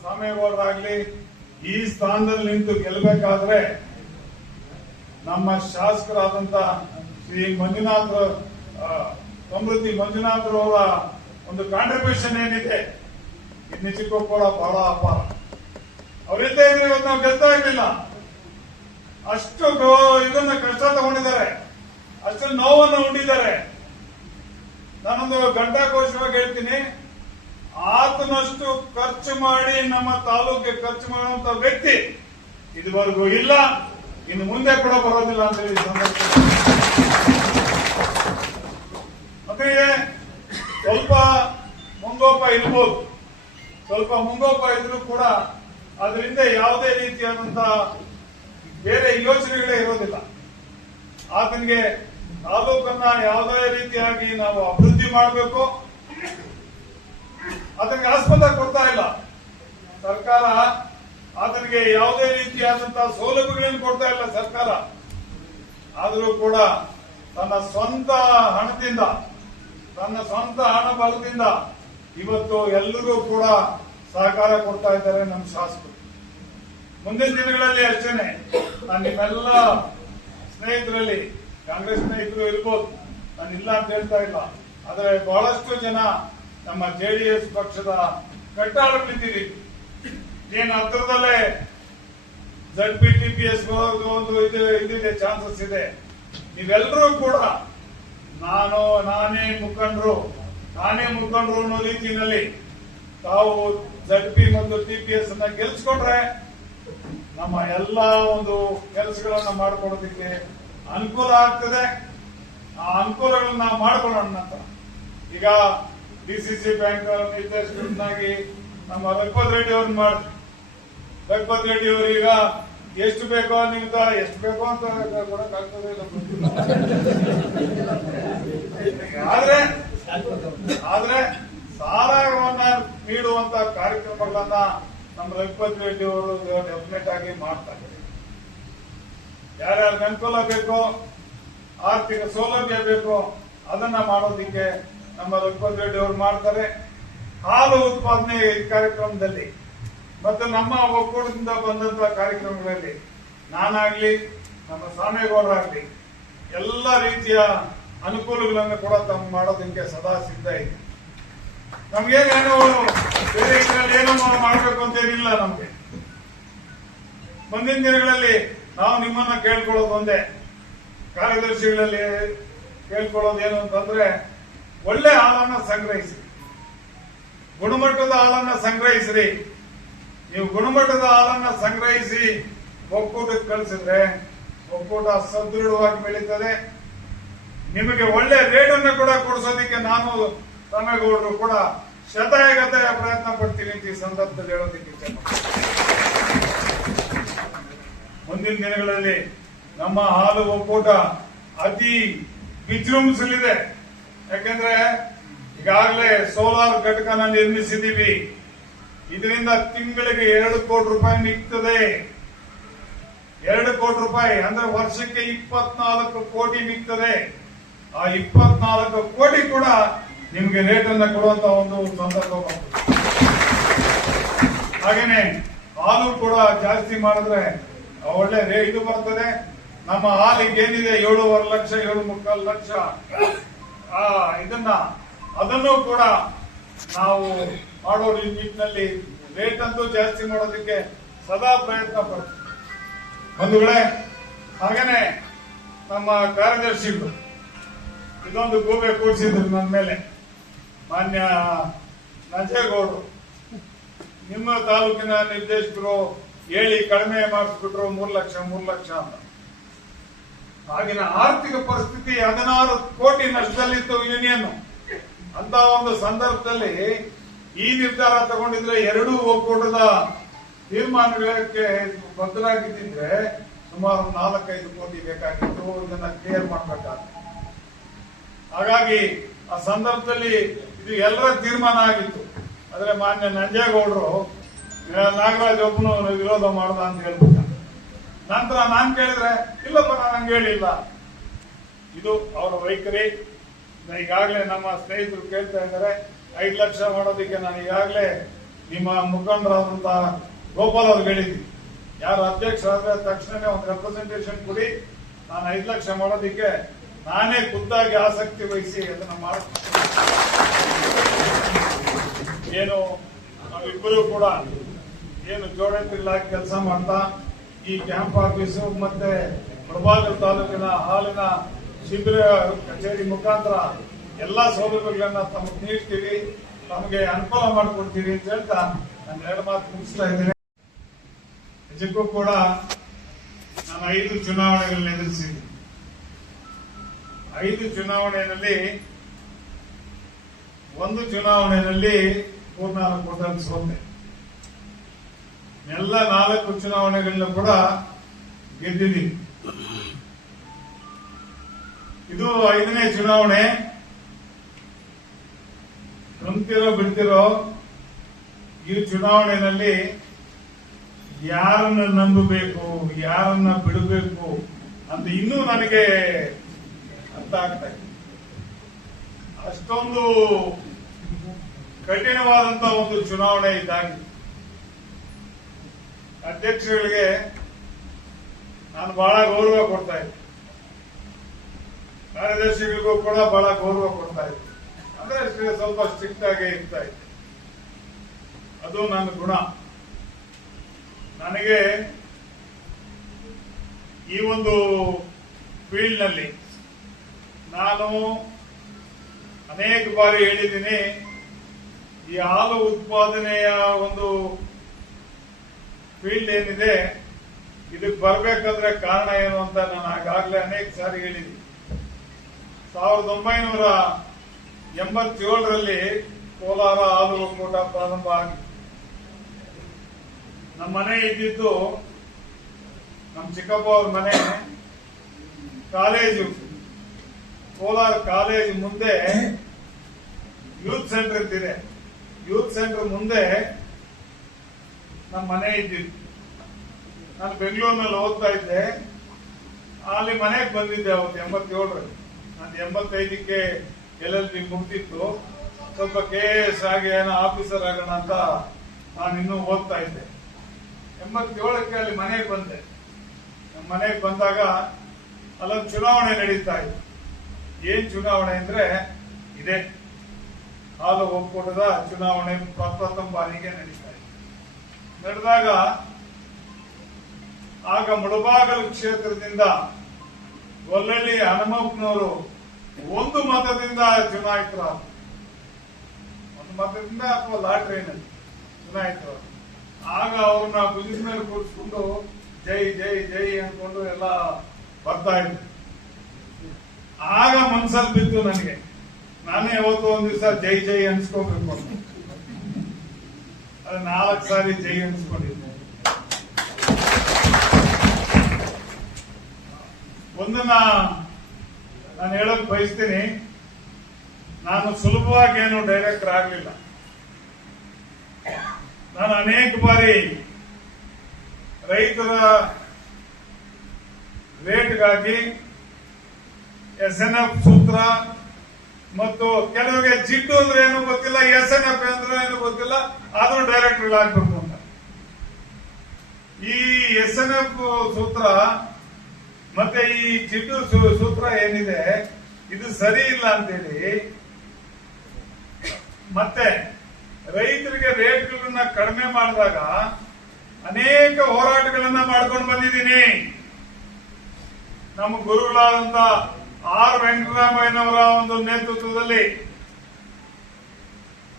ಸ್ವಾಮಿಗೌಡರಾಗ್ಲಿ ಈ ಸ್ಥಾನದಲ್ಲಿ ನಿಂತು ಗೆಲ್ಲಬೇಕಾದ್ರೆ ನಮ್ಮ ಶಾಸಕರಾದಂತ ಶ್ರೀ ಮಂಜುನಾಥ್ ಸಮೃದ್ಧಿ ಮಂಜುನಾಥ್ರವರ ಒಂದು ಕಾಂಟ್ರಿಬ್ಯೂಷನ್ ಏನಿದೆ ನಿಜಕ್ಕೂ ಕೂಡ ಬಹಳ ಅಪಾರ. ಅವರಿದ್ದೇ ಇದ್ರೆ ಇವತ್ತು ನಾವು ಗೆಲ್ತಾ ಇರ್ಲಿಲ್ಲ. ಅಷ್ಟು ಇದನ್ನ ಕಷ್ಟ ತಗೊಂಡಿದ್ದಾರೆ. ಅಷ್ಟು ನೋವನ್ನು ಉಂಡಿದ್ದಾರೆ. ನಾನೊಂದು ಗಂಟಾಘೋಷವಾಗಿ ಹೇಳ್ತೀನಿ. ಆತನಷ್ಟು ಖರ್ಚು ಮಾಡಿ ನಮ್ಮ ತಾಲೂಕಿಗೆ ಖರ್ಚು ಮಾಡುವಂತ ವ್ಯಕ್ತಿ ಇದುವರೆಗೂ ಇಲ್ಲ. ಇನ್ನು ಮುಂದೆ ಕೂಡ ಬರೋದಿಲ್ಲ ಅಂತ ಹೇಳಿ ಸಂದರ್ಭ ಮತ್ತೆ ಸ್ವಲ್ಪ ಮುಂಗೋಪ ಇರ್ಬೋದು. ಸ್ವಲ್ಪ ಮುಂಗೋಪ ಇದ್ರೂ ಕೂಡ ಅದರಿಂದ ಯಾವುದೇ ರೀತಿಯಾದಂತ ಬೇರೆ ಯೋಚನೆಗಳೇ ಇರೋದಿಲ್ಲ. ಆತನಿಗೆ ತಾಲೂಕನ್ನ ಯಾವುದೇ ರೀತಿಯಾಗಿ ನಾವು ಅಭಿವೃದ್ಧಿ ಮಾಡಬೇಕು. ಆತನಿಗೆ ಆಸ್ಪದ ಕೊಡ್ತಾ ಇಲ್ಲ. ಸರ್ಕಾರ ಆತನಿಗೆ ಯಾವುದೇ ರೀತಿಯಾದಂತಹ ಸೌಲಭ್ಯಗಳನ್ನು ಕೊಡ್ತಾ ಇಲ್ಲ ಸರ್ಕಾರ. ಆದರೂ ಕೂಡ ತನ್ನ ಸ್ವಂತ ಹಣದಿಂದ, ತನ್ನ ಸ್ವಂತ ಹಣ ಬಲದಿಂದ ಇವತ್ತು ಎಲ್ಲರಿಗೂ ಕೂಡ ಸಹಕಾರ ಕೊಡ್ತಾ ಇದ್ದಾರೆ ನಮ್ಮ ಶಾಸಕರು. ಮುಂದಿನ ದಿನಗಳಲ್ಲಿ ಅಷ್ಟೇನೆ ನಾನು ನಿಮ್ಮೆಲ್ಲ ಸ್ನೇಹಿತರಲ್ಲಿ, ಕಾಂಗ್ರೆಸ್ ಸ್ನೇಹಿತರು ಇರ್ಬೋದು, ನಾನು ಇಲ್ಲ ಅಂತ ಹೇಳ್ತಾ ಇಲ್ಲ. ಆದರೆ ಬಹಳಷ್ಟು ಜನ ನಮ್ಮ ಜೆಡಿಎಸ್ ಪಕ್ಷದ ಕಟ್ಟಾಳಗಳಿದ್ದೀರಿ ಏನು ಹತ್ರದಲ್ಲೇ Z P T P S ಒಂದು ಇದು ಇದಿದೆ ಚಾನ್ಸಸ್ ಇದೆ. ನೀವೆಲ್ಲರೂ ಕೂಡ ನಾನು, ನಾನೇ ಮುಖಂಡರು ನಾನೇ ಮುಖಂಡರು ಅನ್ನೋ ರೀತಿಯಲ್ಲಿ ತಾವು ಜಡ್ ಪಿ ಮತ್ತು ಟಿ ಪಿ ಎಸ್ ಅನ್ನ ಗೆಲ್ಸ್ಕೊಂಡ್ರೆ ನಮ್ಮ ಎಲ್ಲ ಒಂದು ಕೆಲಸಗಳನ್ನ ಮಾಡ್ಕೊಡೋದಕ್ಕೆ ಅನುಕೂಲ ಆಗ್ತದೆ. ಆ ಅನುಕೂಲಗಳನ್ನ ಮಾಡ್ಕೊಳ್ಳೋಣ ನಂತರ. ಈಗ ಡಿ ಸಿ ಸಿ ಬ್ಯಾಂಕ್ ನಿರ್ದೇಶಕರನ್ನಾಗಿ ನಮ್ಮ ರಘುಪತ್ ರೆಡ್ಡಿ ಅವ್ರನ್ನ ಮಾಡಿ ರಘುಪತ್ ರೆಡ್ಡಿ ಈಗ ಎಷ್ಟು ಬೇಕೋ ನಿಮ್ಗೆ ಎಷ್ಟು ಬೇಕೋ ಅಂತ ಕೊಡಕ್ಕಾಗ್ತದೆ. ಆದ್ರೆ ಆದ್ರೆ ಸಾಲವನ್ನ ನೀಡುವಂತ ಕಾರ್ಯಕ್ರಮಗಳನ್ನ ನಮ್ಮ ರಘುಪತ್ ರೆಡ್ಡಿ ಅವರು ಡೆಫಿನೆಟ್ ಆಗಿ ಮಾಡ್ತಾರೆ ಯಾರ್ಯಾರಿಗೆ ಅನುಕೂಲ ಬೇಕೋ, ಆರ್ಥಿಕ ಸೌಲಭ್ಯ ಬೇಕೋ, ಅದನ್ನ ಮಾಡೋದಿಕ್ಕೆ ನಮ್ಮ ಲಕ್ಷ್ಮಣ್ ರೆಡ್ಡಿ ಅವರು ಮಾಡ್ತಾರೆ. ಹಾಲು ಉತ್ಪಾದನೆ ಕಾರ್ಯಕ್ರಮದಲ್ಲಿ ಮತ್ತು ನಮ್ಮ ಒಕ್ಕೂಟದಿಂದ ಬಂದಂತ ಕಾರ್ಯಕ್ರಮಗಳಲ್ಲಿ ನಾನಾಗ್ಲಿ, ನಮ್ಮ ಸ್ವಾಮಿಗೌಡರಾಗ್ಲಿ ಎಲ್ಲ ರೀತಿಯ ಅನುಕೂಲಗಳನ್ನು ಕೂಡ ತಮ್ಮ ಮಾಡೋದಕ್ಕೆ ಸದಾ ಸಿದ್ಧ ಇದೆ. ನಮ್ಗೇನೇನು ಬೇರೆ ಇದರಲ್ಲಿ ಏನೋ ಮಾಡಬೇಕು ಅಂತ ಏನಿಲ್ಲ ನಮ್ಗೆ. ಮುಂದಿನ ದಿನಗಳಲ್ಲಿ ನಾವು ನಿಮ್ಮನ್ನ ಕೇಳ್ಕೊಳ್ಳೋದು ಒಂದೇ. ಕಾರ್ಯದರ್ಶಿಗಳಲ್ಲಿ ಕೇಳ್ಕೊಳ್ಳೋದು ಏನು ಅಂತಂದ್ರೆ ಒಳ್ಳೆ ಹಾಲನ್ನ ಸಂಗ್ರಹಿಸಿ. ಗುಣಮಟ್ಟದ ಹಾಲನ್ನ ಸಂಗ್ರಹಿಸ್ರಿ. ನೀವು ಗುಣಮಟ್ಟದ ಹಾಲನ್ನ ಸಂಗ್ರಹಿಸಿ ಒಕ್ಕೂಟಕ್ಕೆ ಕಳಿಸಿದ್ರೆ ಒಕ್ಕೂಟ ಸದೃಢವಾಗಿ ಬೆಳೀತದೆ. ನಿಮಗೆ ಒಳ್ಳೆ ರೇಟನ್ನು ಕೂಡ ಕೊಡಿಸೋದಕ್ಕೆ ನಾನು ತಮ್ಮೇಗೌಡರು ಕೂಡ ಶತಾಯಗತಾಯ ಪ್ರಯತ್ನ ಪಡ್ತೀನಿ ಅಂತ ಈ ಸಂದರ್ಭದಲ್ಲಿ ಹೇಳೋದಕ್ಕೆ ಇಚ್ಛೆ. ಮುಂದಿನ ದಿನಗಳಲ್ಲಿ ನಮ್ಮ ಹಾಲು ಒಕ್ಕೂಟ ಅತಿ ವಿಜೃಂಭಿಸಲಿದೆ ಯಾಕೆಂದ್ರೆ ಈಗಾಗಲೇ ಸೋಲಾರ್ ಘಟಕನ ನಿರ್ಮಿಸಿದ್ದೀವಿ. ಇದರಿಂದ ತಿಂಗಳಿಗೆ ಎರಡು ಕೋಟಿ ರೂಪಾಯಿ ನಿಗ್ತದೆ. ಎರಡು ಕೋಟಿ ರೂಪಾಯಿ ಅಂದ್ರೆ ವರ್ಷಕ್ಕೆ ಇಪ್ಪತ್ನಾಲ್ಕು ಕೋಟಿ ನಿಗ್ತದೆ. ಆ ಇಪ್ಪತ್ನಾಲ್ಕು ಕೋಟಿ ಕೂಡ ನಿಮ್ಗೆ ರೇಟ್ ಅನ್ನ ಕೊಡುವಂತ ಒಂದು ಸಂದರ್ಭ ಹಾಗೇನೆ ಹಾಲು ಕೂಡ ಜಾಸ್ತಿ ಮಾಡಿದ್ರೆ ಒಳ್ಳೆ ರೇ ಇದು ಬರ್ತದೆ. ನಮ್ಮ ಹಾಲಿಗೆ ಏನಿದೆ ಏಳೂವರೆ ಲಕ್ಷ ಏಳು ಮುಕ್ಕಾಲು ಲಕ್ಷ. ಇದನ್ನ, ಅದನ್ನು ಕೂಡ ನಾವು ಮಾಡೋ ನಿಟ್ಟಿನಲ್ಲಿ ರೇಟ್ ಅಂತೂ ಜಾಸ್ತಿ ಮಾಡೋದಕ್ಕೆ ಸದಾ ಪ್ರಯತ್ನ ಪಡ್ತೀವಿ. ಬಂಧುಗಳೇ, ಹಾಗೇನೆ ನಮ್ಮ ಕಾರ್ಯದರ್ಶಿಗಳು, ಇದೊಂದು ಗೂಬೆ ಕೂಡಿಸಿದ್ರು ನನ್ನ ಮೇಲೆ. ಮಾನ್ಯ ನಂಜೇಗೌಡರು, ನಿಮ್ಮ ತಾಲೂಕಿನ ನಿರ್ದೇಶಕರು ಹೇಳಿ ಕಡಿಮೆ ಮಾಡಿಸ್ಬಿಟ್ರು ಮೂರು ಲಕ್ಷ ಮೂರು ಲಕ್ಷ ಅಂತ. ಆಗಿನ ಆರ್ಥಿಕ ಪರಿಸ್ಥಿತಿ ಹದಿನಾರು ಕೋಟಿ ನಷ್ಟದಲ್ಲಿತ್ತು ಯೂನಿಯನ್. ಅಂತ ಒಂದು ಸಂದರ್ಭದಲ್ಲಿ ಈ ನಿರ್ಧಾರ ತಗೊಂಡಿದ್ರೆ ಎರಡೂ ಒಕ್ಕೂಟದ ತೀರ್ಮಾನಕ್ಕೆ ಬದ್ಧರಾಗಿದ್ದಿದ್ರೆ ಸುಮಾರು ನಾಲ್ಕೈದು ಕೋಟಿ ಬೇಕಾಗಿತ್ತು. ಇದನ್ನ ಕ್ಲಿಯರ್ ಮಾಡಬೇಕಾಗಿತ್ತು ಹಾಗಾಗಿ ಆ ಸಂದರ್ಭದಲ್ಲಿ ಇದು ಎಲ್ಲರ ತೀರ್ಮಾನ ಆಗಿತ್ತು. ಆದ್ರೆ ಮಾನ್ಯ ನಂಜೇಗೌಡರು, ನಾಗರಾಜ್ ಒಬ್ಬನು ವಿರೋಧ ಮಾಡ್ದ ಅಂತ ಹೇಳ್ಬಿಟ್ಟ ನಂತರ ನಾನ್ ಕೇಳಿದ್ರೆ, ಇಲ್ಲಪ್ಪ, ನಾನು ಹಂಗೆ ಹೇಳಿಲ್ಲ. ಇದು ಅವರ ವೈಖರಿ. ಈಗಾಗಲೇ ನಮ್ಮ ಸ್ನೇಹಿತರು ಕೇಳ್ತಾ ಇದ್ದಾರೆ, ಐದು ಲಕ್ಷ ಮಾಡೋದಕ್ಕೆ ನಾನು ಈಗಾಗಲೇ ನಿಮ್ಮ ಮುಖಂಡರಾದಂತ ಗೋಪಾಲ್ ಅವ್ರಿಗೆ ಹೇಳಿದ್ವಿ ಯಾರು ಅಧ್ಯಕ್ಷರಾದ್ರೆ ತಕ್ಷಣನೇ ಒಂದು ರೆಪ್ರೆಸೆಂಟೇಷನ್ ಕೊಡಿ. ನಾನು ಐದು ಲಕ್ಷ ಮಾಡೋದಿಕ್ಕೆ ನಾನೇ ಖುದ್ದಾಗಿ ಆಸಕ್ತಿ ವಹಿಸಿ ಅದನ್ನ ಮಾಡ್ತೀನಿ. ಏನು, ನಾವಿಬ್ಬರೂ ಕೂಡ ಏನು ಜೋಡತಿಲ್ಲ ಕೆಲಸ ಮಾಡ್ತಾ ಈ ಕ್ಯಾಂಪ್ ಆಫೀಸು ಮತ್ತೆ ಪ್ರಭಾಕರ್ ತಾಲೂಕಿನ ಹಾಲಿನ ಶಿಬಿರ ಕಚೇರಿ ಮುಖಾಂತರ ಎಲ್ಲಾ ಸೌಲಭ್ಯಗಳನ್ನ ತಮಗೆ ನೀಡ್ತೀವಿ, ತಮಗೆ ಅನುಕೂಲ ಮಾಡಿಕೊಡ್ತೀವಿ ಅಂತ ಹೇಳ್ತಾ ನಾನು ಎರಡು ಮಾತು ಮುಗಿಸ್ತಾ ಇದ್ದೇನೆ. ನಿಜಕ್ಕೂ ಕೂಡ ನಾನು ಐದು ಚುನಾವಣೆಗಳನ್ನ ಎದುರಿಸಿದ್ದೀನಿ. ಐದು ಚುನಾವಣೆಯಲ್ಲಿ ಒಂದು ಚುನಾವಣೆಯಲ್ಲಿ ಮೂರ್ನಾಲ್ಕು ಕೋಟ ಸೋತೆ. ಎಲ್ಲ ನಾಲ್ಕು ಚುನಾವಣೆಗಳನ್ನ ಕೂಡ ಗೆದ್ದಿದ್ದೀನಿ. ಇದು ಐದನೇ ಚುನಾವಣೆ. ನಂಬ್ತಿರೋ ಬಿಡ್ತಿರೋ ಈ ಚುನಾವಣೆಯಲ್ಲಿ ಯಾರನ್ನ ನಂಬಬೇಕು, ಯಾರನ್ನ ಬಿಡಬೇಕು ಅಂತ ಇನ್ನೂ ನನಗೆ ಅರ್ಥ ಆಗ್ತಾ ಇದೆ ಅಷ್ಟೊಂದು ಕಠಿಣವಾದಂತಹ ಒಂದು ಚುನಾವಣೆ ಇದ್ದಾಗಿದೆ ಅಧ್ಯಕ್ಷಗಳಿಗೆ ನಾನು ಬಹಳ ಗೌರವ ಕೊಡ್ತಾ ಇದ್ದೆ. ಕಾರ್ಯದರ್ಶಿಗಳಿಗೂ ಕೂಡ ಬಹಳ ಗೌರವ ಕೊಡ್ತಾ ಇದ್ದೆ. ಅಂದ್ರೆ ಸ್ವಲ್ಪ ಸ್ಟ್ರಿಕ್ಟ್ ಆಗಿ ಇರ್ತಾ ಇದ್ದೆ. ಅದು ನನ್ನ ಗುಣ. ನನಗೆ ಈ ಒಂದು ಫೀಲ್ಡ್ನಲ್ಲಿ ನಾನು ಅನೇಕ ಬಾರಿ ಹೇಳಿದ್ದೀನಿ, ಈ ಹಾಲು ಉತ್ಪಾದನೆಯ ಒಂದು ಫೀಲ್ಡ್ ಏನಿದೆ ಇದಕ್ಕೆ ಬರ್ಬೇಕಂದ್ರೆ ಕಾರಣ ಏನು ಅಂತ ನಾನು ಆಗಾಗಲೇ ಅನೇಕ ಸಾರಿ ಹೇಳಿದ್ದೀನಿ. ಸಾವಿರದ ಒಂಬೈನೂರ ಎಂಬತ್ತೇಳರಲ್ಲಿ ಕೋಲಾರ ಹಾಲು ಒಕ್ಕೂಟ ಪ್ರಾರಂಭ ಆಗಿ ನಮ್ಮ ಮನೆ ಇದ್ದಿದ್ದು ನಮ್ಮ ಚಿಕ್ಕಪ್ಪ ಅವ್ರ ಮನೆ ಕಾಲೇಜು. ಕೋಲಾರ ಕಾಲೇಜ್ ಮುಂದೆ ಯೂತ್ ಸೆಂಟರ್ ಇದ್ದಿದೆ. ಯೂತ್ ಸೆಂಟರ್ ಮುಂದೆ ನಮ್ಮ ಮನೆ ಇದ್ದಿದ್ದು. ನಾನು ಬೆಂಗಳೂರಿನಲ್ಲಿ ಓದ್ತಾ ಇದ್ದೆ. ಅಲ್ಲಿ ಮನೆಗೆ ಬಂದಿದ್ದೆ ಅವತ್ತು ಎಂಬತ್ತೇಳರಲ್ಲಿ. ನಾನು ಎಂಬತ್ತೈದಕ್ಕೆ ಎಲ್ ಎಲ್ ಬಿ ಮುಗ್ದಿತ್ತು. ಸ್ವಲ್ಪ ಕೆ ಎಸ್ ಆಗಿ ಏನೋ ಆಫೀಸರ್ ಆಗೋಣ ಅಂತ ನಾನು ಇನ್ನೂ ಓದ್ತಾ ಇದ್ದೆ. ಎಂಬತ್ತೇಳಕ್ಕೆ ಅಲ್ಲಿ ಮನೆಗೆ ಬಂದೆ. ನಮ್ಮ ಮನೆಗೆ ಬಂದಾಗ ಅಲ್ಲೊಂದು ಚುನಾವಣೆ ನಡೀತಾ ಇತ್ತು. ಏನ್ ಚುನಾವಣೆ ಅಂದ್ರೆ ಇದೆ. ಹಾಲು ಒಕ್ಕೂಟದ ಚುನಾವಣೆ ಪ್ರಪ್ರಥಮ ಬಾರಿಗೆ ನಡೀತಾ ಇದೆ ನಡೆದಾಗ ಆಗ ಮುಳಬಾಗಲು ಕ್ಷೇತ್ರದಿಂದ ಒಲ್ಲಳ್ಳಿ ಹನುಮಪ್ಪನವರು ಒಂದು ಮತದಿಂದ ಚುನಾಯಿತರಾದರು. ಒಂದು ಮತದಿಂದ ಅಥವಾ ಲಾಟ್ರಿನಲ್ಲಿ ಚುನಾಯಿತರಾದರು. ಆಗ ಅವ್ರನ್ನ ಭುಜದ ಮೇಲೆ ಕೂರಿಸ್ಕೊಂಡು ಜೈ ಜೈ ಜೈ ಅನ್ಕೊಂಡು ಎಲ್ಲ ಬರ್ತಾ ಇದ್ರು. ಆಗ ಮನ್ಸಲ್ಲಿ ಬಿತ್ತು ನನಗೆ. ನಾನೇ ಯಾವತ್ತೋ ಒಂದ್ ದಿವಸ ಜೈ ಜೈ ಅನ್ಸ್ಕೊಂಡು ಅಂತ. ಅದು ನಾಲ್ಕು ಸಾರಿ ಜೈ ಅನ್ಸ್ಕೊಂಡಿದ್ದೆ ಒಂದನ್ನ ನಾನು ಹೇಳಕ್ ಬಯಸ್ತೀನಿ. ನಾನು ಸುಲಭವಾಗಿ ಏನು ಡೈರೆಕ್ಟರ್ ಆಗಲಿಲ್ಲ. ನಾನು ಅನೇಕ ಬಾರಿ ರೈತರ ರೇಟ್ಗಾಗಿ ಎಸ್ ಎನ್ ಎಫ್ ಸೂತ್ರ ಮತ್ತು ಕೆಲವರಿಗೆ ಜಿಡ್ಡು ಅಂದ್ರೆ ಏನು ಗೊತ್ತಿಲ್ಲ, ಎಸ್ ಎನ್ ಎಫ್ ಅಂದ್ರೆ ಏನು ಗೊತ್ತಿಲ್ಲ, ಆದ್ರೂ ಡೈರೆಕ್ಟ್ ಆಗ್ಬೇಕು ಅಂತ. ಈ ಎಸ್ ಎನ್ ಎಫ್ ಸೂತ್ರ ಮತ್ತೆ ಈ ಜಿಡ್ಡು ಸೂತ್ರ ಏನಿದೆ, ಇದು ಸರಿ ಇಲ್ಲ ಅಂತೇಳಿ, ಮತ್ತೆ ರೈತರಿಗೆ ರೇಟ್ಗಳನ್ನ ಕಡಿಮೆ ಮಾಡಿದಾಗ ಅನೇಕ ಹೋರಾಟಗಳನ್ನ ಮಾಡ್ಕೊಂಡು ಬಂದಿದ್ದೀನಿ. ನಮ್ಮ ಗುರುಗಳಾದಂತ ಆರ್ ವೆಂಕಟರಾಮಯ್ಯನವರ ಒಂದು ನೇತೃತ್ವದಲ್ಲಿ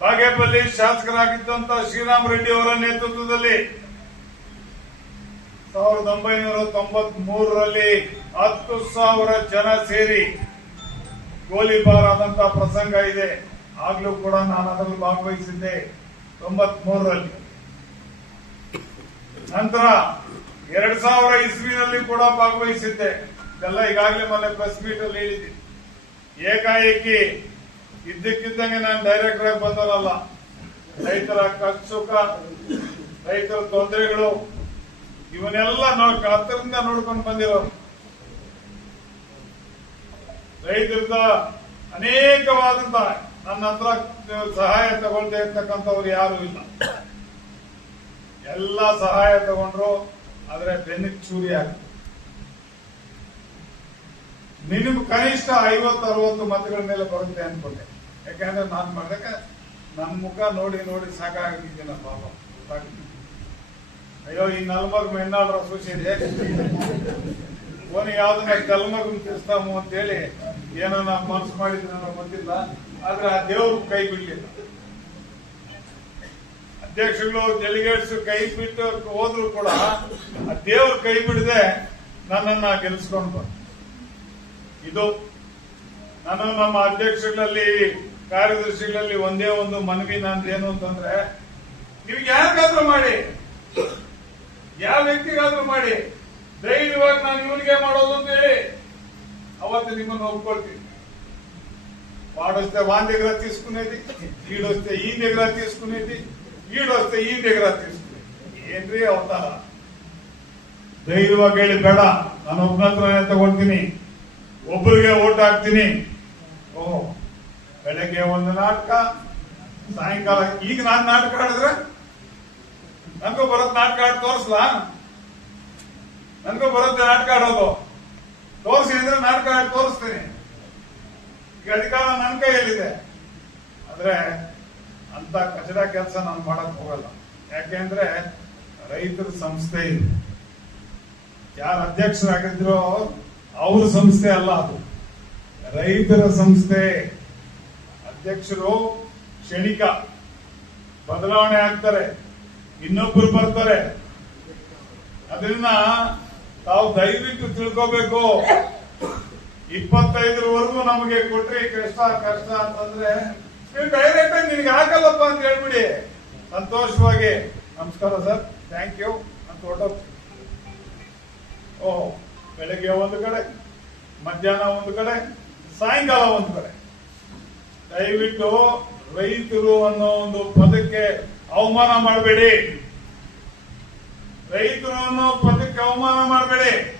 ಬಾಗೇಪಲ್ಲಿ ಶಾಸಕರಾಗಿದ್ದಂತ ಶ್ರೀರಾಮ್ ರೆಡ್ಡಿ ಅವರ ನೇತೃತ್ವದಲ್ಲಿ ಸಾವಿರದ ಒಂಬೈನೂರ ತೊಂಬತ್ ಮೂರರಲ್ಲಿ ಹತ್ತು ಸಾವಿರ ಜನ ಸೇರಿ ಗೋಲಿಬಾರ್ ಆದಂತ ಪ್ರಸಂಗ ಇದೆ. ಆಗ್ಲೂ ಕೂಡ ನಾನು ಅದರಲ್ಲಿ ಭಾಗವಹಿಸಿದ್ದೆ ತೊಂಬತ್ ಮೂರರಲ್ಲಿ ನಂತರ ಎರಡ್ ಸಾವಿರ ಇಸ್ವಿನಲ್ಲಿ ಕೂಡ ಭಾಗವಹಿಸಿದ್ದೆ. ಇದೆಲ್ಲ ಈಗಾಗಲೇ ಮೊನ್ನೆ ಪ್ರೆಸ್ ಮೀಟ್ ಅಲ್ಲಿ ಹೇಳಿದ್ದೀನಿ ಏಕಾಏಕಿ ಇದ್ದಕ್ಕಿದ್ದಂಗೆ ನಾನು ಡೈರೆಕ್ಟರ್ ಆಗಿ ಬಂದವರಲ್ಲ ರೈತರ ಖರ್ಚು ಸುಖ, ರೈತರ ತೊಂದರೆಗಳು, ಇವನ್ನೆಲ್ಲ ನೋಡ್ಕ ಹತ್ತರಿಂದ ನೋಡ್ಕೊಂಡು ಬಂದಿರೋ ರೈತರಿಂದ ಅನೇಕವಾದಂತ ನನ್ನ ಹತ್ರ ಸಹಾಯ ತಗೊಳ್ತಾ ಇರ್ತಕ್ಕಂಥವ್ರು ಯಾರು ಇಲ್ಲ. ಎಲ್ಲ ಸಹಾಯ ತಗೊಂಡ್ರು, ಆದ್ರೆ ಬೆನ್ನಿಗೆ ಚೂರಿ ಆಗ್ತದೆ ಮಿನಿಮಮ್ ಕನಿಷ್ಠ ಐವತ್ತು, ಅರವತ್ತು ಮತಗಳ ಮೇಲೆ ಬರುತ್ತೆ ಅನ್ಕೊಂಡೆ. ಯಾಕಂದ್ರೆ ನಾನು ಮಾಡ್ದಕ್ಕ ನನ್ನ ಮುಖ ನೋಡಿ ನೋಡಿ ಸಾಕಾಗಿದ್ದೀನ ಪಾಪ. ಅಯ್ಯೋ, ಈ ನಲ್ಮಗ್ ಮೆನ್ನಾಡ್ರ ಸೂಚಿದೆ ಓನಿ ಯಾವ್ದನ್ನ ಕಲ್ಮಗನ್ ತಿರ್ಸ್ತಾಮು ಅಂತೇಳಿ ಏನೋ ನಾವು ಮನಸ್ಸು ಮಾಡಿದ್ರೆ ನನಗೆ ಗೊತ್ತಿಲ್ಲ. ಆದ್ರೆ ಆ ದೇವ್ರ ಕೈ ಬಿಡ್ಲಿಲ್ಲ ಅಧ್ಯಕ್ಷಗಳು ಡೆಲಿಗೇಟ್ಸ್ ಕೈ ಬಿಟ್ಟು ಹೋದ್ರು ಕೂಡ ಆ ದೇವ್ರ ಕೈ ಬಿಡದೆ ನನ್ನನ್ನ ಗೆಲ್ಸ್ಕೊಂಡು ಇದು ನಾನು ನಮ್ಮ ಅಧ್ಯಕ್ಷಗಳಲ್ಲಿ ಕಾರ್ಯದರ್ಶಿಗಳಲ್ಲಿ ಒಂದೇ ಒಂದು ಮನವಿ ನಂದು ಏನು ಅಂತಂದ್ರೆ ನೀವು ಯಾರಿಗಾದ್ರೂ ಮಾಡಿ ಯಾವ ವ್ಯಕ್ತಿಗಾದ್ರೂ ಮಾಡಿ ಧೈರ್ಯವಾಗಿ ನಾನು ಇವನಿಗೆ ಮಾಡೋದು ಅಂತ ಹೇಳಿ ಅವತ್ತು ನಿಮ್ಮನ್ನು ಒಪ್ಕೊಳ್ತೀನಿ వాడొస్తే వాని దగ్గర తీసుకునేది ఈడొస్తే ఈ దగ్గర తీసుకునేది ఈడొస్తే ఈ దగ్గర తీసుకునేది ಏನ್ರಿ ಅವತಾರ ಧೈರ್ಯವಾಗಿ ಹೇಳಿ ಬೇಡ ನಾನು ಒಬ್ಬನ ಹತ್ರನೇ ತಗೊಳ್ತೀನಿ ಒಬ್ಬರಿಗೆ ಓಟ್ ಹಾಕ್ತೀನಿ. ಓ, ಬೆಳಗ್ಗೆ ಒಂದು ನಾಟಕ, ಸಾಯಂಕಾಲ, ಈಗ ನಾನು ನಾಟಕ ಆಡಿದ್ರೆ? ನನಗೂ ಬರೋದ್ ನಾಟಕ ಆಡ್ ತೋರಿಸ್ಲಾ? ನನಗೂ ಬರುತ್ತೆ ನಾಟಕ ಆಡೋದು. ತೋರಿಸಿ ಅಂದ್ರೆ ನಾಟಕ ಆಡಿ ತೋರಿಸ್ತೀನಿ. ಈಗ ಅಧಿಕಾರ ನನ್ನ ಕೈಯಲ್ಲಿದೆ. ಆದ್ರೆ ಅಂತ ಕಚಡ ಕೆಲಸ ನಾನು ಮಾಡಕ್ ಹೋಗಲ್ಲ. ಯಾಕೆಂದ್ರೆ ರೈತರ ಸಂಸ್ಥೆ ಇದೆ. ಯಾರು ಅಧ್ಯಕ್ಷರಾಗಿದ್ರೋ ಅವ್ರ ಸಂಸ್ಥೆ ಅಲ್ಲ ಅದು. ರೈತರ ಸಂಸ್ಥೆ ಅಧ್ಯಕ್ಷರು ಕ್ಷಣಿಕ ಬದಲಾವಣೆ ಆಗ್ತಾರೆ ಇನ್ನೊಬ್ಬರು ಬರ್ತಾರೆ. ಅದನ್ನ ತಾವು ದಯವಿಟ್ಟು ತಿಳ್ಕೋಬೇಕು. ಇಪ್ಪತ್ತೈದರವರೆಗೂ ನಮಗೆ ಕೊಟ್ರಿ, ಕಷ್ಟ ಕಷ್ಟ ಅಂತಂದ್ರೆ ನೀವು ಡೈರೆಕ್ಟ್ ಆಗಿ ನಿನ್ಗೆ ಹಾಕಲ್ಲಪ್ಪ ಅಂತ ಹೇಳ್ಬಿಡಿ. ಸಂತೋಷವಾಗಿ ನಮಸ್ಕಾರ ಸರ್ ಥ್ಯಾಂಕ್ ಯು ಅಂತ ಓಹ್. ಬೆಳಗ್ಗೆ ಒಂದು ಕಡೆ, ಮಧ್ಯಾಹ್ನ ಒಂದು ಕಡೆ, ಸಾಯಂಕಾಲ ಒಂದು ಕಡೆ. ದಯವಿಟ್ಟು ರೈತರು ಅನ್ನೋ ಒಂದು ಪದಕ್ಕೆ ಅವಮಾನ ಮಾಡಬೇಡಿ. ರೈತರು ಅನ್ನೋ ಪದಕ್ಕೆ ಅವಮಾನ ಮಾಡಬೇಡಿ.